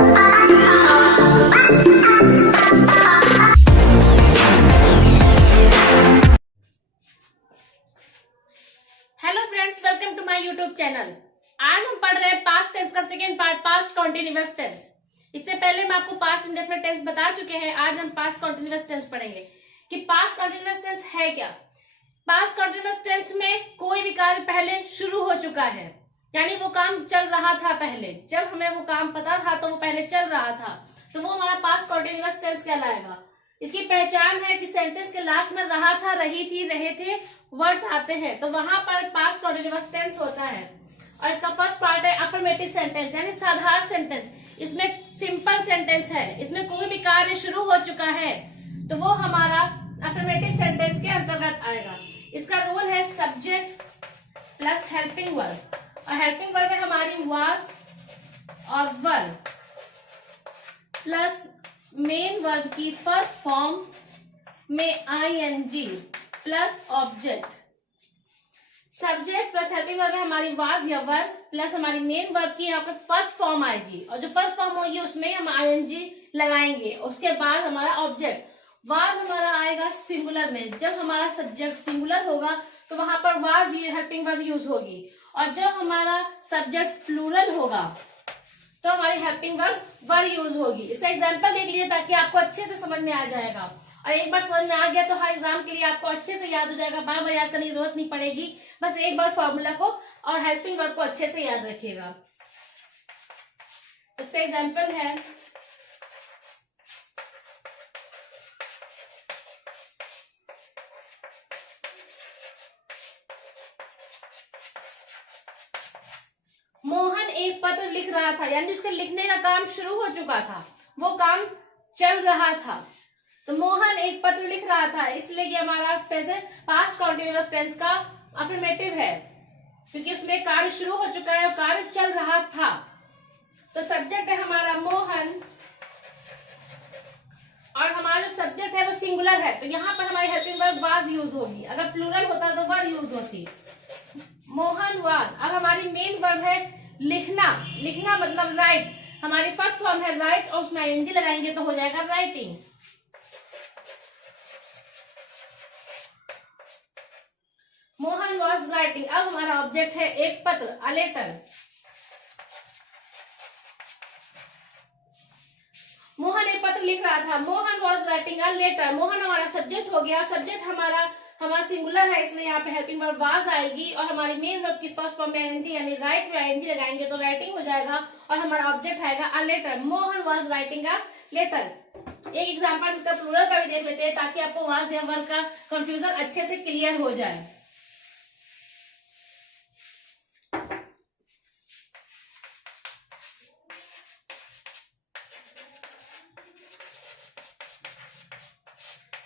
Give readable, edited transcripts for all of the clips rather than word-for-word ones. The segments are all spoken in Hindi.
Hello friends, welcome to my YouTube channel. आज हम पढ़ रहे हैं पास्ट टेंस का second part, past continuous tense. इससे पहले हम आपको पास्ट इंडेफिनिट टेंस बता चुके हैं। आज हम पास्ट कॉन्टिन्यूअस टेंस पढ़ेंगे कि पास्ट कॉन्टिन्यूअस टेंस है क्या। पास्ट कॉन्टिन्यूअस टेंस में कोई भी कार्य पहले शुरू हो चुका है, यानी वो काम चल रहा था पहले, जब हमें वो काम पता था तो वो पहले चल रहा था, तो वो हमारा पास्ट कॉन्टिन्यूअस टेंस कहलाएगा। इसकी पहचान है कि सेंटेंस के लास्ट में रहा था, रही थी, रहे थे वर्ड्स आते हैं, तो वहां पर पास्ट कॉन्टिन्यूअस टेंस होता है। और इसका फर्स्ट पार्ट है अफर्मेटिव सेंटेंस, यानी साधारण सेंटेंस। इसमें सिंपल सेंटेंस है, इसमें कोई भी कार्य शुरू हो चुका है तो वो हमारा अफर्मेटिव सेंटेंस के अंतर्गत आएगा। इसका रूल है सब्जेक्ट प्लस हेल्पिंग वर्ब, और हेल्पिंग वर्ब है हमारी वाज और वर प्लस मेन वर्ब की फर्स्ट फॉर्म में ING plus object. Subject plus helping verb है हमारी वाज या वर प्लस हमारी मेन वर्ब की यहाँ पर फर्स्ट फॉर्म आएगी, और जो फर्स्ट फॉर्म होगी उसमें हम आईएनजी लगाएंगे। उसके बाद हमारा ऑब्जेक्ट वाज हमारा आएगा सिंगुलर में। जब हमारा सब्जेक्ट सिंगुलर होगा तो वहां पर वाज हेल्पिंग वर्ब यूज होगी, और जब हमारा सब्जेक्ट प्लूरल होगा तो हमारी हेल्पिंग वर्ब वर यूज होगी। इसका एग्जांपल देख लीजिए ताकि आपको अच्छे से समझ में आ जाएगा, और एक बार समझ में आ गया तो हर एग्जाम के लिए आपको अच्छे से याद हो जाएगा, बार बार याद करने की जरूरत नहीं पड़ेगी। बस एक बार फॉर्मूला को और हेल्पिंग वर्ब को अच्छे से याद रखिएगा। इसका एग्जांपल है मोहन एक पत्र लिख रहा था, यानी उसके लिखने का काम शुरू हो चुका था, वो काम चल रहा था। तो मोहन एक पत्र लिख रहा था, इसलिए ये हमारा प्रेजेंट पास्ट कॉन्टिन्यूअस टेंस का अफर्मेटिव है, क्योंकि उसमें कार्य शुरू हो चुका है और कार्य चल रहा था। तो सब्जेक्ट है हमारा मोहन, और हमारा जो सब्जेक्ट है वो सिंगुलर है, तो यहाँ पर हमारी हेल्पिंग वर्ब वाज यूज होगी। अगर प्लूरल होता तो वर यूज होती। मोहन वाज। अब हमारी मेन वर्ब है लिखना, लिखना मतलब राइट। हमारी फर्स्ट फॉर्म है राइट और उसमें आईएनजी लगाएंगे तो हो जाएगा राइटिंग। Mohan was writing. अब हमारा ऑब्जेक्ट है एक पत्र, अ लेटर। मोहन एक पत्र लिख रहा था, Mohan was writing a letter. Mohan हमारा सब्जेक्ट हो गया, सब्जेक्ट हमारा सिंगुलर है, इसलिए यहाँ पे हेल्पिंग वर्ब वाज आएगी, और हमारी मेन वर्ब की फर्स्ट फॉर्म में आईएनजी, यानी राइट में आईएनजी लगाएंगे तो राइटिंग हो जाएगा, और हमारा ऑब्जेक्ट आएगा a letter. Mohan was writing a letter. एक एग्जांपल इसका प्लूरल का भी देख लेते हैं ताकि आपको वाज या वर्ब का कंफ्यूजन अच्छे से क्लियर हो जाए।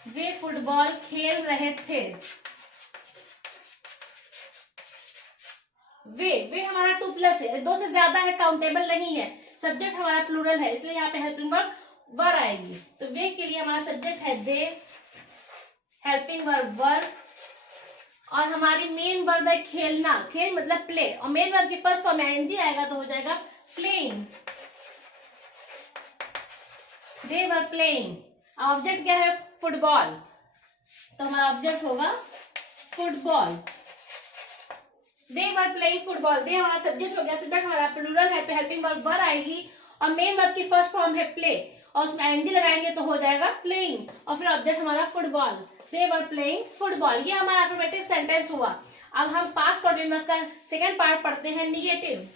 वे फुटबॉल खेल रहे थे। वे हमारा टू प्लस है, दो से ज्यादा है, काउंटेबल नहीं है। सब्जेक्ट हमारा प्लूरल है, इसलिए यहाँ पे हेल्पिंग वर्ब वर आएगी। तो वे के लिए हमारा सब्जेक्ट है दे, हेल्पिंग वर्ब वर, और हमारी मेन वर्ब है खेलना। खेल मतलब प्ले, और मेन वर्ब की फर्स्ट फॉर्म में आईएनजी आएगा तो हो जाएगा playing. They were playing. Object क्या है? फुटबॉल, तो हमारा ऑब्जेक्ट होगा football. They were playing football. They हमारा सब्जेक्ट हो गया, सब्जेक्ट हमारा प्लूरल है तो हेल्पिंग वर्ब वर आएगी, और मेन वर्ब की फर्स्ट फॉर्म है प्ले, और उसमें आईएनजी लगाएंगे तो हो जाएगा प्लेइंग, और फिर ऑब्जेक्ट हमारा football. They were playing football. ये हमारा अफर्मेटिव सेंटेंस हुआ। अब हम पास्ट कॉन्टिन्यूअस का सेकेंड पार्ट पढ़ते हैं, negative.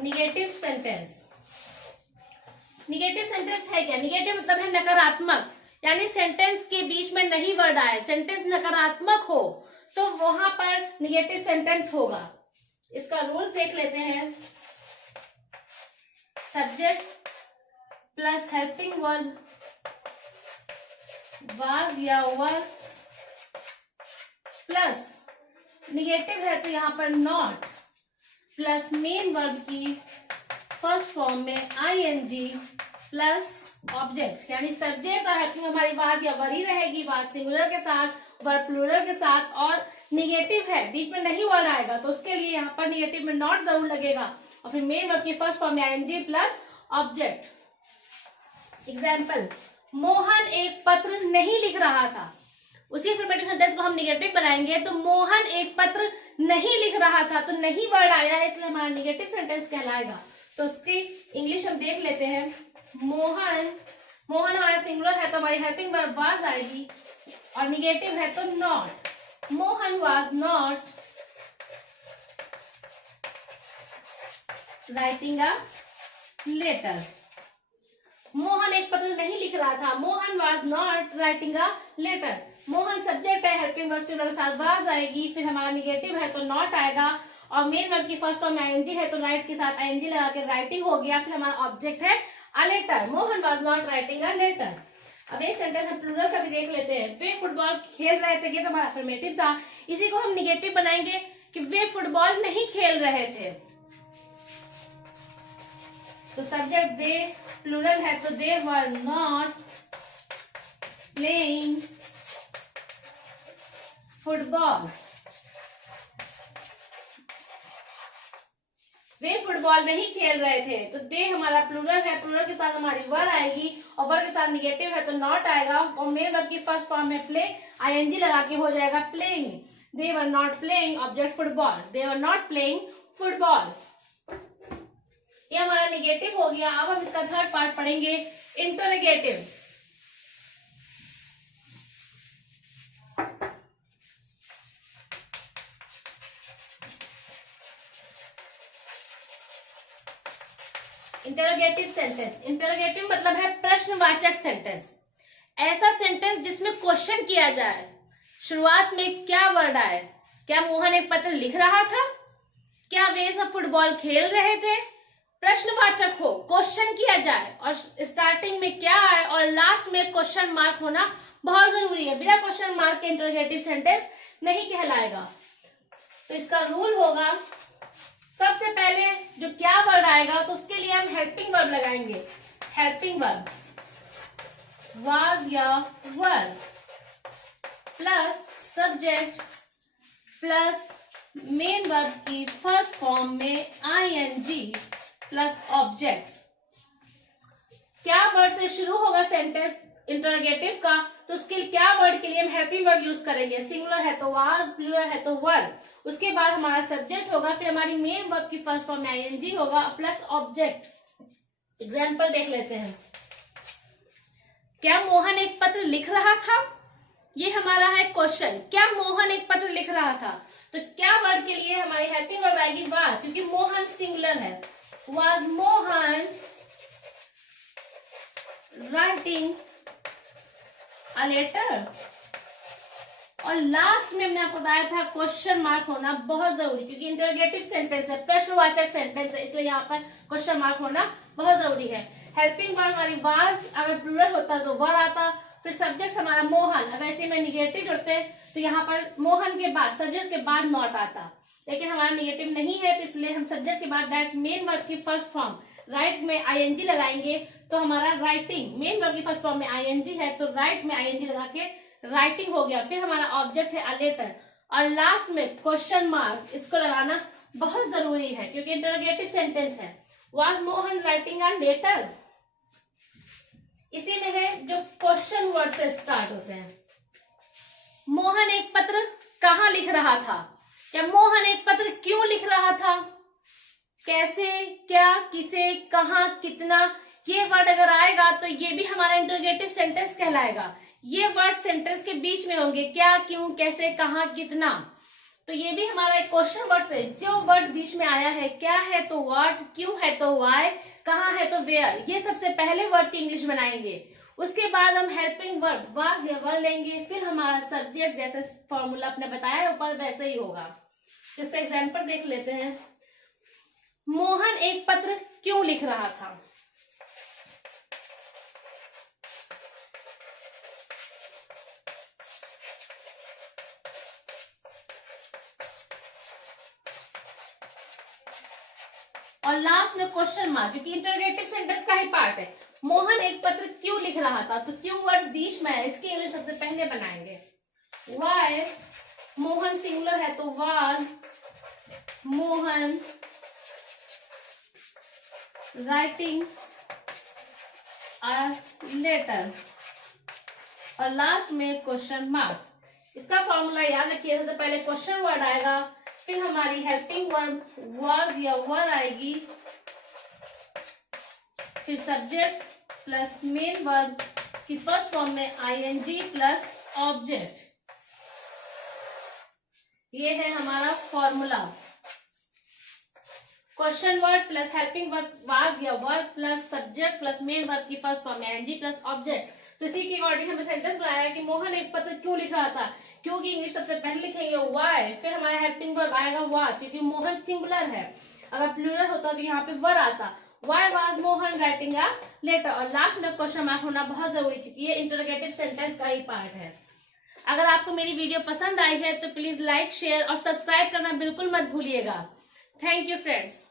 Negative sentence. Negative sentence है क्या? निगेटिव मतलब है नकारात्मक, यानी सेंटेंस के बीच में नहीं वर्ड आए, सेंटेंस नकारात्मक हो तो वहां पर निगेटिव सेंटेंस होगा। इसका रूल देख लेते हैं। Subject plus helping verb was या वर प्लस निगेटिव है तो यहाँ पर नॉट, प्लस मेन वर्ब की फर्स्ट फॉर्म में आईएनजी प्लस ऑब्जेक्ट, यानी सब्जेक्ट और हेल्पिंग हमारी वाज या वर ही रहेगी, वाज सिंगुलर के साथ, वर्ब प्लूरल के साथ और निगेटिव है, बीच में नहीं वर्ड आएगा, तो उसके लिए यहाँ पर निगेटिव में नॉट जरूर लगेगा और फिर मेन वर्ब की फर्स्ट फॉर्म में ING plus object. Example, Mohan एक पत्र नहीं लिख रहा था। उसी अफर्मेटिव सेंटेंस को हम निगेटिव बनाएंगे तो मोहन एक पत्र नहीं लिख रहा था, तो नहीं वर्ड आया है इसलिए हमारा निगेटिव सेंटेंस कहलाएगा। तो उसकी इंग्लिश हम देख लेते हैं। मोहन, मोहन हमारा सिंगुलर है तो हमारी हेल्पिंग वर्ब वाज आएगी और निगेटिव है तो not. Mohan was not writing a letter. Mohan एक पत्र नहीं लिख रहा था, Mohan was not writing a letter. Mohan subject है, हेल्पिंग वर्ब सिंगुलर के साथ वाज आएगी, फिर हमारा निगेटिव है तो नॉट आएगा और मेन वर्ब की फर्स्ट फॉर्म में आईएनजी है तो राइट के साथ आईएनजी लगा के राइटिंग हो गया, फिर हमारा ऑब्जेक्ट है a letter. Mohan was not writing a letter. अब एक सेंटेंस हम प्लूरल का भी देख लेते हैं। वे फुटबॉल खेल रहे थे, ये तो हमारा अफर्मेटिव था, इसी को हम निगेटिव बनाएंगे कि वे फुटबॉल नहीं खेल रहे थे। तो सब्जेक्ट दे प्लूरल है तो they were not playing football. वे फुटबॉल नहीं खेल रहे थे, तो दे हमारा प्लूरल है, प्लूरल के साथ हमारी वर आएगी और वर के साथ निगेटिव है तो नॉट आएगा और मेन वर्ब की फर्स्ट फॉर्म में प्ले आईएनजी लगा के हो जाएगा playing. They were not playing object football, they were not playing football. ये हमारा निगेटिव हो गया। अब हम इसका थर्ड पार्ट पढ़ेंगे, इंटरोगेटिव। इंटरोगेटिव सेंटेंस, इंटरोगेटिव मतलब है प्रश्नवाचक सेंटेंस। ऐसा सेंटेंस जिसमें क्वेश्चन किया जाए। शुरुआत में क्या वर्ड आए, क्या मोहन एक पत्र लिख रहा था, क्या वे सब फुटबॉल खेल रहे थे। प्रश्नवाचक हो, क्वेश्चन किया जाए और स्टार्टिंग में क्या आए और लास्ट में क्वेश्चन मार्क होना बहुत जरूरी है। बिना क्वेश्चन मार्क के इंटरोगेटिव सेंटेंस नहीं कहलाएगा। तो इसका रूल होगा, सबसे पहले जो क्या वर्ड आएगा तो उसके लिए हम हेल्पिंग वर्ब लगाएंगे। हेल्पिंग वर्ब वाज या were plus subject plus main verb की फर्स्ट फॉर्म में आईएनजी प्लस ऑब्जेक्ट। क्या वर्ड से शुरू होगा सेंटेंस इंटरोगेटिव का, तो उसके क्या वर्ड के लिए हम हेल्पिंग वर्ब यूज करेंगे। सिंगुलर है तो वाज, प्लूरल है तो वर। उसके बाद हमारा सब्जेक्ट होगा, फिर हमारी मेन वर्ब की फर्स्ट फॉर्म में आईएनजी होगा प्लस ऑब्जेक्ट। एग्जाम्पल देख लेते हैं। क्या मोहन एक पत्र लिख रहा था, ये हमारा है क्वेश्चन। क्या मोहन एक पत्र लिख रहा था, तो क्या वर्ड के लिए हमारी हेल्पिंग वर्ब आएगी वाज, क्योंकि मोहन सिंगुलर है। Was Mohan writing a letter. और लास्ट में हमने आपको बताया था क्वेश्चन मार्क होना बहुत जरूरी, क्योंकि इंटरोगेटिव सेंटेंस है, प्रश्नवाचक सेंटेंस है, इसलिए यहाँ पर क्वेश्चन मार्क होना बहुत जरूरी है। हेल्पिंग वर्ब हमारी वाज, अगर प्लूरल होता तो वर आता, फिर सब्जेक्ट हमारा मोहन, अगर इसी में निगेटिव होते तो यहाँ पर मोहन के बाद सब्जेक्ट के बाद नॉट आता, लेकिन हमारा निगेटिव नहीं है तो इसलिए हम सब्जेक्ट के बाद डायरेक्ट मेन वर्ब की फर्स्ट फॉर्म राइट में आईएनजी लगाएंगे। तो हमारा राइटिंग, मेन वर्ब की फर्स्ट फॉर्म में आईएनजी है तो राइट में आईएनजी लगा के राइटिंग हो गया। फिर हमारा ऑब्जेक्ट है अ लेटर और लास्ट में क्वेश्चन मार्क, इसको लगाना बहुत जरूरी है क्योंकि इंटरोगेटिव सेंटेंस है। Was Mohan writing a letter, इसी में है जो क्वेश्चन वर्ड से स्टार्ट होते हैं। मोहन एक पत्र कहाँ लिख रहा था, या मोहन एक पत्र क्यों लिख रहा था, कैसे, क्या, किसे, कहाँ, कितना, ये वर्ड अगर आएगा तो ये भी हमारा इंटरोगेटिव सेंटेंस कहलाएगा। ये वर्ड सेंटेंस के बीच में होंगे, क्या, क्यों, कैसे, कहाँ, कितना, तो ये भी हमारा एक क्वेश्चन वर्ड से जो वर्ड बीच में आया है, क्या है तो व्हाट, क्यों है तो व्हाई, कहाँ है तो वेयर, ये सबसे पहले वर्ड की इंग्लिश बनाएंगे। उसके बाद हम हेल्पिंग वर्ब वाज या वर लेंगे, फिर हमारा सब्जेक्ट जैसे फॉर्मूला अपने बताया ऊपर वैसे ही होगा। इसका एग्जाम्पल देख लेते हैं। मोहन एक पत्र क्यों लिख रहा था, और लास्ट में क्वेश्चन मार्क, क्योंकि इंटरोगेटिव सेंटेंस का ही पार्ट है। मोहन एक पत्र क्यों लिख रहा था, तो क्यों वर्ड बीच में है, इसकी इंग्लिश सबसे पहले बनाएंगे। वाई, मोहन सिंगुलर है तो was Mohan writing a letter, और लास्ट में क्वेश्चन मार्क। इसका फॉर्मूला याद रखिए, सबसे पहले क्वेश्चन वर्ड आएगा, फिर हमारी हेल्पिंग वर्ब वाज या वर आएगी, फिर सब्जेक्ट प्लस मेन वर्ब की फर्स्ट फॉर्म में आईएनजी प्लस ऑब्जेक्ट। ये है हमारा formula, question word plus helping verb was या were plus subject plus main verb की फर्स्ट फॉर्म में आईएनजी प्लस ऑब्जेक्ट। तो इसी के अकॉर्डिंग हमने सेंटेंस बनाया कि मोहन एक पत्र क्यों लिख रहा था, क्योंकि इंग्लिश सबसे पहले लिखेंगे वाई, फिर हमारा हेल्पिंग वर्ब आएगा वाज, क्योंकि मोहन सिंगुलर है, अगर प्लूरल होता तो यहाँ पे वर आता, why was Mohan writing a letter, और लास्ट में क्वेश्चन मार्क होना बहुत जरूरी, क्योंकि ये इंटरोगेटिव सेंटेंस का ही पार्ट है। अगर आपको मेरी वीडियो पसंद आई है तो प्लीज लाइक, शेयर और सब्सक्राइब करना बिल्कुल मत भूलिएगा। Thank you friends.